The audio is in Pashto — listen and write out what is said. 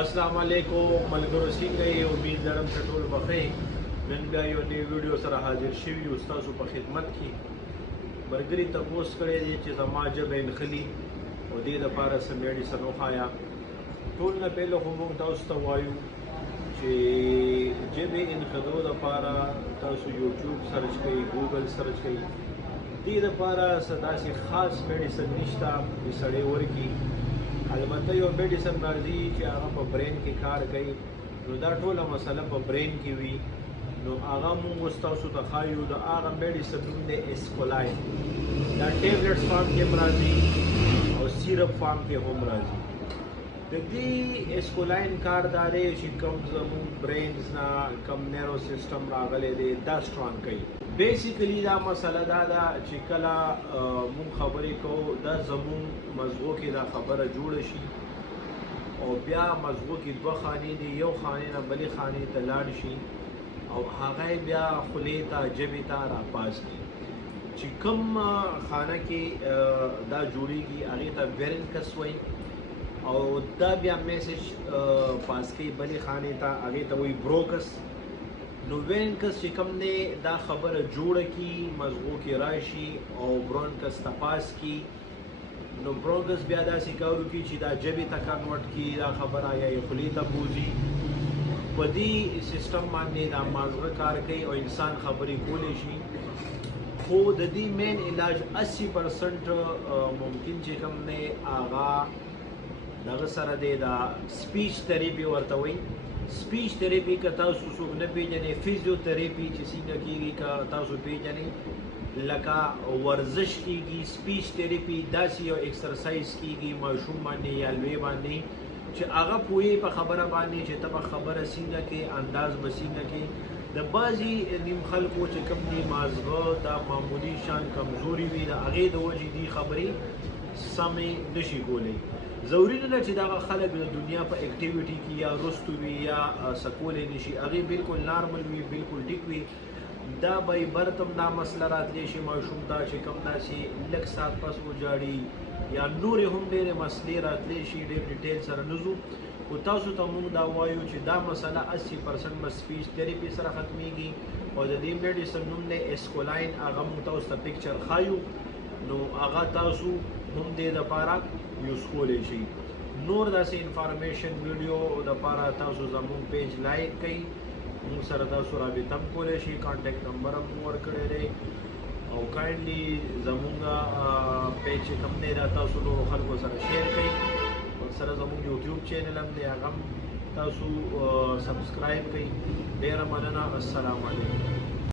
अस्सलाम वालेकुम मलګرو څنګه یې امید لرم چې ټول بخیر نن بیا یو نوی ویډیو سره حاضر شوی یو تاسو په خدمت کې برګری تاسو کړی دی چې زما ژبه انخلی او دې لپاره سمېړي سره وخایا ټول نه پهله خو موږ تاسو ته وایو چې ژبه انخلو لپاره تاسو یوټیوب سرچ کړئ ګوګل سرچ کړئ دې لپاره داسې خاص میډیسن نشته چې سړی ورکي البته یو میډیسن راځي چې هغه په برین کې کار کوي نو دا ټوله مسله په برین کې وي نو هغه موږ تاسو ته ښایو د هغه میډیسن نوم دی اسکولاین دا ټیبلټس فارم کې هم راځي او سیرپ فارم کې هم راځي د دې اسکولاین کار دا دی چې کوم زموږ برینز نه کوم نیرو سیسټم راغلی دی دا سټرانګ کوي بیسیکلی دا مسله دا ده چې کله مونږ خبرې کوو دا زموږ مزغو کې دا خبره جوړه شي او بیا مزغو کې دوه خانې دي یو خانې نه بلې خانې ته لاړ شي او هغه بیا خولې ته ژبې ته راپاس کړي چې کوم خانه کې دا جوړیږي هغې ته ویرنکس وایي او دا بیا میسج پاس کوي بلې خانې ته هغې ته وایي بروکس نو وینکس چې کوم دی دا خبره جوړه کی مزغو کې راشي او برونکس تپاس کی نو برونکس بیا داسې کار وکړي چې دا ژبې ته کنورټ کی دا خبره یا یې خولې ته بوځي په دې سیسټم باندې دا مازغه کار کوي او انسان خبرې کولی شي خو د دې مین علاج 80% ممکن چې کوم دی هغه دغه سره دی دا سپیچ تھراپي ورته وایي سپیچ تھراپي که تاسو څوک نه پیژنئ فزیوتھراپي چې څنګه کیږي که تاسو پیژنئ لکه ورزش کیږي سپیچ تھراپي داسې یو ایکسرسایز کیږي ماشوم باندې یا لوی باندې چې هغه پوهې په خبره باندې چې ته به خبره څنګه کې انداز به څنګه کې د بعضې نیم خلکو چې کوم دي مازغه دا معمولي شان کمزوري وي د هغې د وجې دي خبرې سمې نشي کولی ضروري نه ده چې دغه خلک د دنیا په اکټیویټي کې یا رستو وي یا سکولی نشي هغې بالکل نارمل وي بالکل ټیک وي دا به یې برتم دا مسله راتلی شي ماشوم ته چې کوم داسې لږ ساعت پس وجاړي یا نورې هم ډېرې مسلې راتلی شي ډېر ډیټیل سره نه ځو خو تاسو ته موږ دا وایو چې دا مسله 80% به سپیچ تھراپي سره ختمیږي او د دې میډیسن نوم دی اسکولاین هغه موږ تاسو ته پکچر ښایو نو هغه تاسو هم دې دپاره یوز کولی شي نور داسې انفارمیشن ویډیو دپاره تاسو زموږ پیج لایک کړئ موږ سره تاسو رابطه هم کولی شي کانټیکټ نمبر هم ورکړی دی او کایندلی زموږ پیج چې کوم دی دا تاسو نورو خلکو سره شیر کړئ سره زموږ یوټیوب چینل هم دی هغه هم تاسو سبسکرایب کړئ ډېره مننه السلام علیکم